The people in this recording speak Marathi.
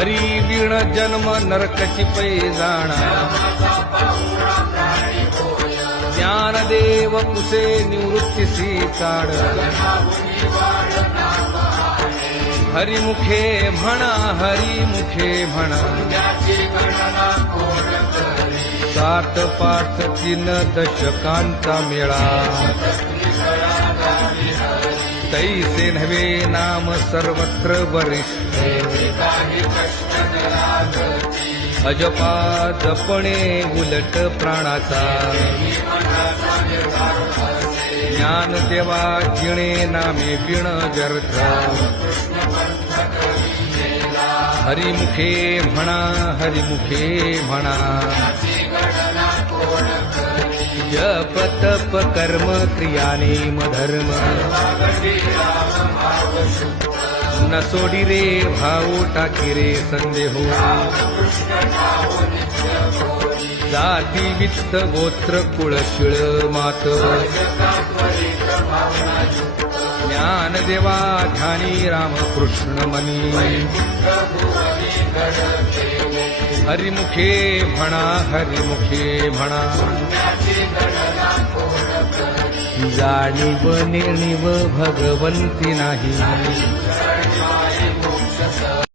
हरी बिण जन्म नरकची पैजाणा ज्ञानदेव कुसे निवृत्तीसी काढ हरिमुखे म्हणा हरिमुखे म्हणा सात पाच तीन दशकांचा मेळा तैसे नव्हे नाम सर्वत्र वरिष्ठ अजपा जपणे उलट प्राणाचा ज्ञान देवा जिणे नामे बिण व्यर्थ हरिमुखे म्हणा हरिमुखे म्हणा जप तप कर्म क्रिया नेम धर्म न सोडी रे भाऊ टाकी रे संदेहो जाती वित्त गोत्र कुळ शिळ मात ज्ञान देवा ध्यानी रामकृष्ण मनी हरिमुखे म्हणा हरिमुखे म्हणा जाणीव नेणीव भगवंती नाही